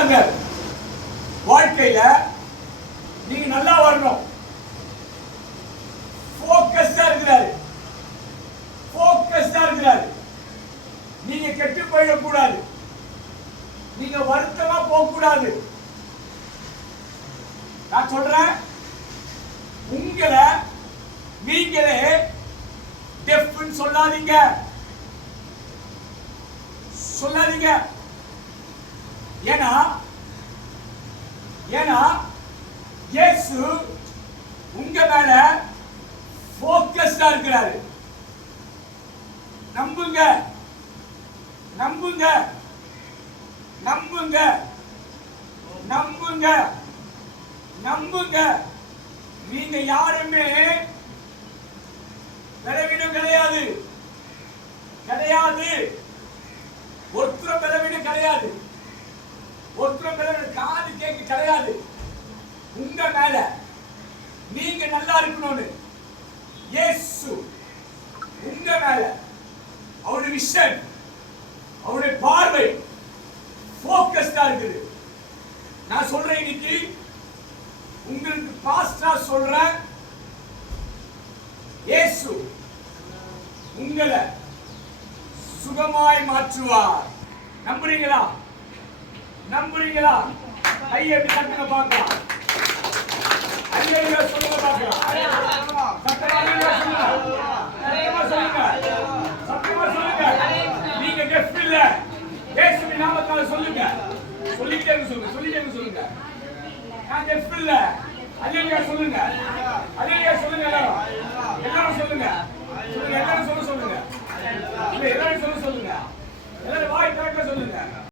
சொல்றாங்க, வாழ்க்கையில நீங்க நல்லா வரணும். போக்கஸ்டா இருக்கிறாரு, போக்கஸ்டா இருக்கிறாரு. நீங்க கெட்டு போயிடக்கூடாது, நீங்க வருத்தமா போக கூடாது. நான் சொல்றேன், உங்களை நீங்களே டெஃப்னு சொல்லாதீங்க, சொல்லாதீங்க. ஏன்னா இயேசு உங்க மேல போக்கஸ்டா இருக்கிறாரு. நம்புங்க, நம்புங்க, நம்புங்க, நம்புங்க, நம்புங்க. நீங்க யாருமே பலவீனம் கிடையாது, கிடையாது. ஒருத்தர் பலவீனம் கிடையாது, ஒருத்தர் பலவீனம் காது கேட்க கிடையாது. உங்க மேல நீங்க நல்லா இருக்கணும்னு இயேசு உங்க மேல அவருடைய விஷன், அவருடைய பார்வை போக்கஸ்டா இருக்குது. நான் சொல்றேன், இன்னைக்கு உங்களுக்கு பாஸ்டா சொல்றேன், இயேசு உங்களை சுகமாய் மாற்றுவார். நம்புறீங்களா? நம்புறீங்களா? கையை எப்படி தட்டுங்க பார்க்கலாம். அல்லேலூயா சொல்லுங்க பார்க்கலாம். சத்தமா சொல்லுங்க, சத்தமா சொல்லுங்க, சத்தமா சொல்லுங்க. நீங்க டெஃப் இல்ல, இயேசுவின் நாமத்தால சொல்லுங்க. சொல்லிட்டே சொல்லுங்க, சொல்லிட்டே சொல்லுங்க. நான் டெஃப் இல்ல. அல்லேலூயா சொல்லுங்க, அல்லேலூயா சொல்லுங்க. எல்லாரும் சொல்லுங்க, சொல்லுங்க, எல்லாரும் சொல்லுங்க. எல்லாரும் சொல்லுங்க, எல்லாரும் வாய் திறக்க சொல்லுங்க.